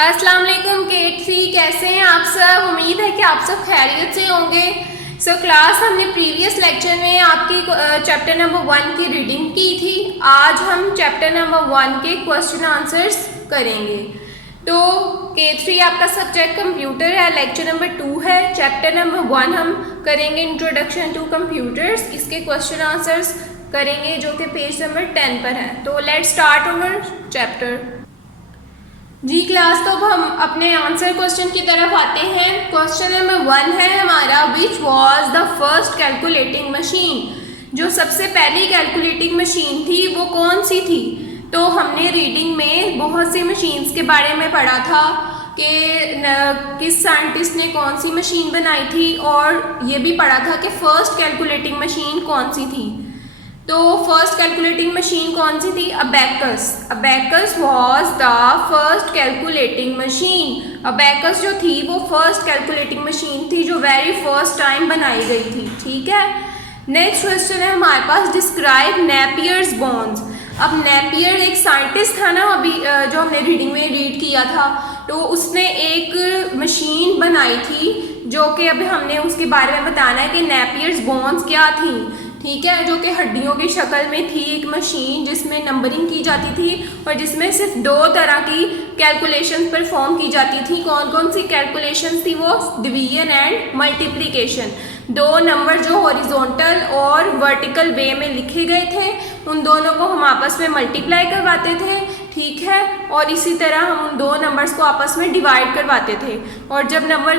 अस्सलाम वालेकुम K3, कैसे हैं आप सब। उम्मीद है कि आप सब खैरियत से होंगे। क्लास हमने प्रीवियस लेक्चर में आपकी चैप्टर नंबर 1 की रीडिंग की थी। आज हम चैप्टर नंबर 1 के क्वेश्चन आंसर्स करेंगे। तो K3 आपका सब्जेक्ट कंप्यूटर है, लेक्चर नंबर 2 है। चैप्टर नंबर 1 हम करेंगे इंट्रोडक्शन टू कंप्यूटर्स, इसके क्वेश्चन आंसर्स करेंगे जो कि पेज नंबर 10 पर है। तो लेट्स स्टार्ट अवर चैप्टर। जी क्लास, तो अब हम अपने आंसर क्वेश्चन की तरफ आते हैं। क्वेश्चन नंबर 1 है हमारा, which was the first calculating machine. जो सबसे पहली कैलकुलेटिंग मशीन थी वो कौन सी थी। तो हमने रीडिंग में बहुत सी मशीन्स के बारे में पढ़ा था कि किस साइंटिस्ट ने कौन सी मशीन बनाई थी, और ये भी पढ़ा था कि फर्स्ट कैलकुलेटिंग मशीन कौन सी थी। तो फर्स्ट कैलकुलेटिंग मशीन कौन सी थी? Abacus. Abacus was the first calculating machine. Abacus जो थी वो फर्स्ट कैलकुलेटिंग मशीन थी जो वेरी फर्स्ट टाइम बनाई गई थी। ठीक है, नेक्स्ट क्वेश्चन है हमारे पास, डिस्क्राइब नेपियर्स बोन्स। अब नेपियर एक साइंटिस्ट था ना, अभी जो हमने रीडिंग में रीड किया था, तो उसने एक मशीन बनाई थी जो कि अभी हमने उसके बारे में बताना है कि नेपियर्स बोन्स क्या थी। ठीक है, जो कि हड्डियों की शक्ल में थी, एक मशीन जिसमें नंबरिंग की जाती थी और जिसमें सिर्फ 2 तरह की कैलकुलेशन परफॉर्म की जाती थी। कौन कौन सी कैलकुलेशन थी वो? Division and multiplication. 2 नंबर जो हॉरिजॉन्टल और वर्टिकल वे में लिखे गए थे, उन दोनों को हम आपस में मल्टीप्लाई करवाते थे। ठीक है, और इसी तरह हम उन 2 नंबर्स को आपस में डिवाइड करवाते थे। और जब नंबर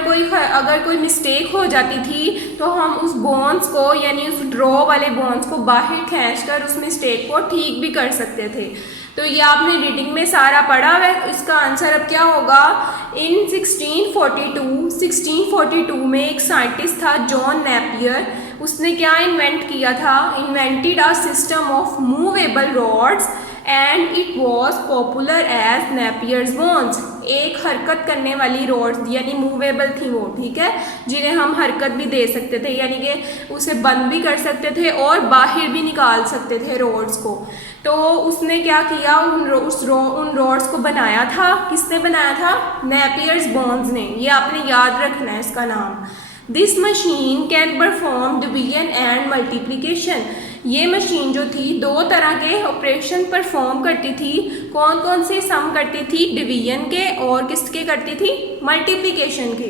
अगर कोई मिस्टेक हो जाती थी तो हम उस बोन्स को, यानी उस ड्रॉ वाले बोन्स को बाहर खींचकर उस मिस्टेक को ठीक भी कर सकते थे। तो ये आपने रीडिंग में सारा पढ़ा है। इसका आंसर अब क्या होगा? इन 1642 में एक साइंटिस्ट था जॉन नेपियर। उसने क्या इन्वेंट किया था? Invented a system of movable rods and it was popular as Napier's bones. एक हरकत करने वाली रॉड्स, यानी मूवेबल थी वो, ठीक है, जिन्हें हम हरकत भी दे सकते थे, यानी कि उसे बंद भी कर सकते थे और बाहर भी निकाल सकते थे रॉड्स को। तो उसने क्या किया? उन रॉड्स को बनाया था। किसने बनाया था? नेपियर्स बोन्स ने। ये आपने याद रखना है इसका नाम। This machine can perform division and multiplication. ये मशीन जो थी 2 तरह के ऑपरेशन परफॉर्म करती थी। कौन कौन से? सम करती थी डिवीजन के, और किसके करती थी? मल्टीप्लिकेशन के।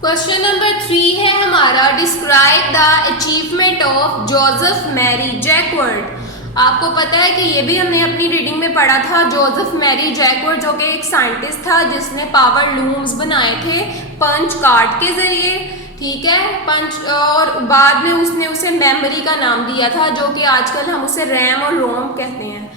क्वेश्चन नंबर 3 है हमारा, describe the achievement of Joseph Marie Jacquard. आपको पता है कि ये भी हमने अपनी रीडिंग में पढ़ा था। जोसेफ मैरी जैकवर्ड जो कि एक साइंटिस्ट था जिसने पावर लूम्स बनाए थे पंच कार्ड के जरिए। ठीक है, पंच, और बाद में उसने उसे मेमोरी का नाम दिया था, जो कि आजकल हम उसे रैम और रोम कहते हैं।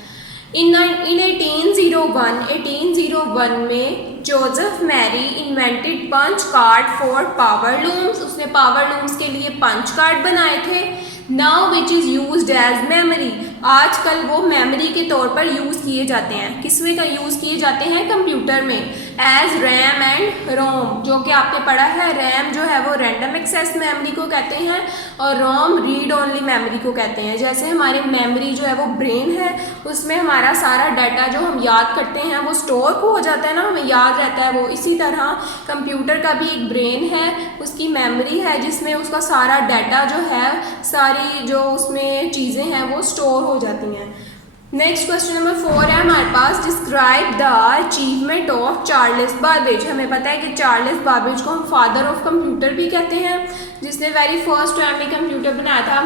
इन 1801 में Joseph Marie invented punch card for power looms. उसने पावर लूम्स के लिए पंच कार्ड बनाए थे। Now which is used as memory. आजकल वो मेमोरी के तौर पर यूज़ किए जाते हैं। किसमें का यूज़ किए जाते हैं? कंप्यूटर में, एज रैम एंड रोम। जो कि आपने पढ़ा है, रैम जो है वो रैंडम एक्सेस मेमोरी को कहते हैं और रोम रीड ओनली मेमोरी को कहते हैं। जैसे हमारे मेमोरी जो है वो ब्रेन है, उसमें हमारा सारा डाटा जो हम याद करते हैं वो स्टोर हो जाता है ना, हमें याद रहता है वो। इसी तरह कंप्यूटर का भी एक ब्रेन है, उसकी मेमोरी है जिसमें उसका सारा डाटा जो है, सारी जो उसमें चीज़ें हैं वो स्टोर हो जाती हैं। नेक्स्ट क्वेश्चन नंबर 4 है हमारे पास, describe the achievement of Charles Babbage. हमें पता है कि चार्ल्स बाबेज को हम फादर ऑफ कंप्यूटर भी कहते हैं, जिसने वेरी फर्स्ट टाइम में कंप्यूटर बनाया था।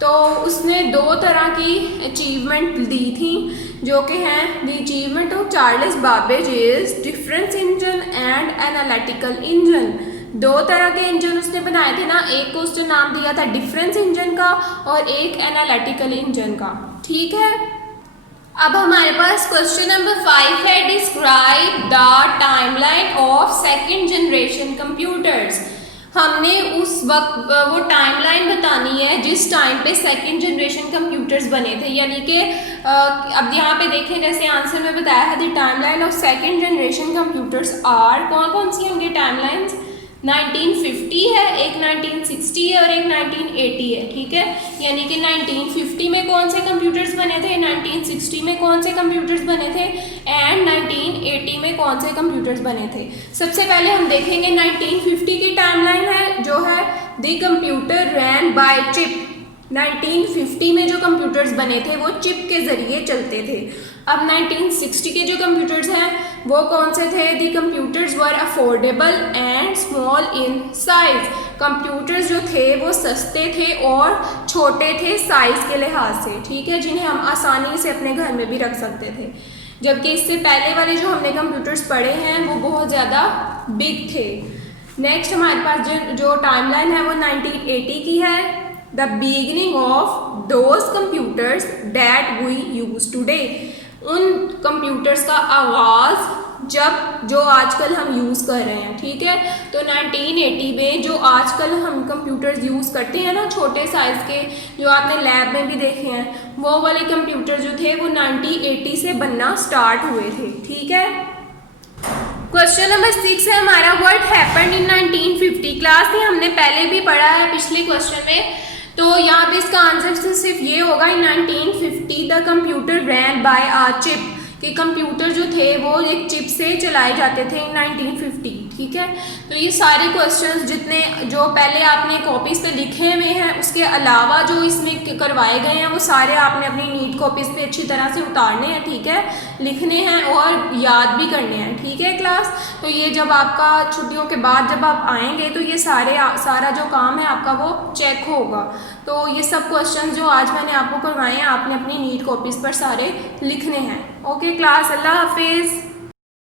तो उसने 2 तरह की अचीवमेंट दी थी, जो कि हैं the achievement of Charles Babbage is difference engine and analytical engine. 2 तरह के इंजन उसने बनाए थे ना, एक को उसने नाम दिया था डिफरेंस इंजन का और एक एनालिटिकल इंजन का। ठीक है, अब हमारे पास क्वेश्चन नंबर 5 है, describe the timeline of second generation computers. हमने उस वक्त वो टाइमलाइन बतानी है जिस टाइम पे सेकंड जनरेशन कंप्यूटर्स बने थे। यानी कि अब यहाँ पे देखें, जैसे आंसर में बताया है, the timeline of second generation computers are, कौन कौन सी होंगी टाइमलाइंस? 1950 है, एक 1960 है और एक 1980 है। ठीक है, यानी कि 1950 में कौन से कंप्यूटर्स बने थे, 1960 में कौन से कंप्यूटर्स बने थे, एंड 1980 1980 में कौन से कंप्यूटर्स बने थे। सबसे पहले हम देखेंगे 1950 की टाइमलाइन है जो है the computer ran by chip. 1950 में जो कंप्यूटर्स बने थे वो चिप के ज़रिए चलते थे। अब 1960 के जो कंप्यूटर्स हैं वो कौन से थे। The computers were affordable and small in size. Computers जो थे वो सस्ते थे और छोटे थे साइज़ के लिहाज से, ठीक है, जिन्हें हम आसानी से अपने घर में भी रख सकते थे। जबकि इससे पहले वाले जो हमने कंप्यूटर्स पढ़े हैं वो बहुत ज़्यादा बिग थे। नेक्स्ट हमारे पास जो टाइमलाइन है वो 1980 की है। The beginning of those computers that we use today. उन कंप्यूटर्स का आगाज़ जब जो आजकल हम यूज़ कर रहे हैं, ठीक है। तो 1980 में जो आजकल हम कंप्यूटर्स यूज़ करते हैं ना, छोटे साइज़ के, जो आपने लैब में भी देखे हैं, वो वाले कंप्यूटर जो थे वो 1980 से बनना स्टार्ट हुए थे, ठीक है। क्वेश्चन नंबर 6 है हमारा, व्हाट हैपेंड इन 1950। क्लास में हमने पहले भी पढ़ा है पिछले क्वेश्चन में, तो यहाँ पे इसका आंसर सिर्फ ये होगा in 1950 the computer ran by a chip, कि कंप्यूटर जो थे वो एक चिप से चलाए जाते थे इन 1950, ठीक है। तो ये सारे क्वेश्चंस जितने जो पहले आपने कॉपीज़ पे लिखे हुए हैं उसके अलावा जो इसमें करवाए गए हैं वो सारे आपने अपनी नीट कॉपीज़ पे अच्छी तरह से उतारने हैं, ठीक है, लिखने हैं और याद भी करने हैं, ठीक है क्लास। तो ये जब आपका छुट्टियों के बाद जब आप आएंगे तो ये सारा जो काम है आपका वो चेक होगा। तो ये सब क्वेश्चन जो आज मैंने आपको करवाए हैं आपने अपनी नीट कॉपीज़ पर सारे लिखने हैं। ओके क्लास, अल्लाह हाफिज़।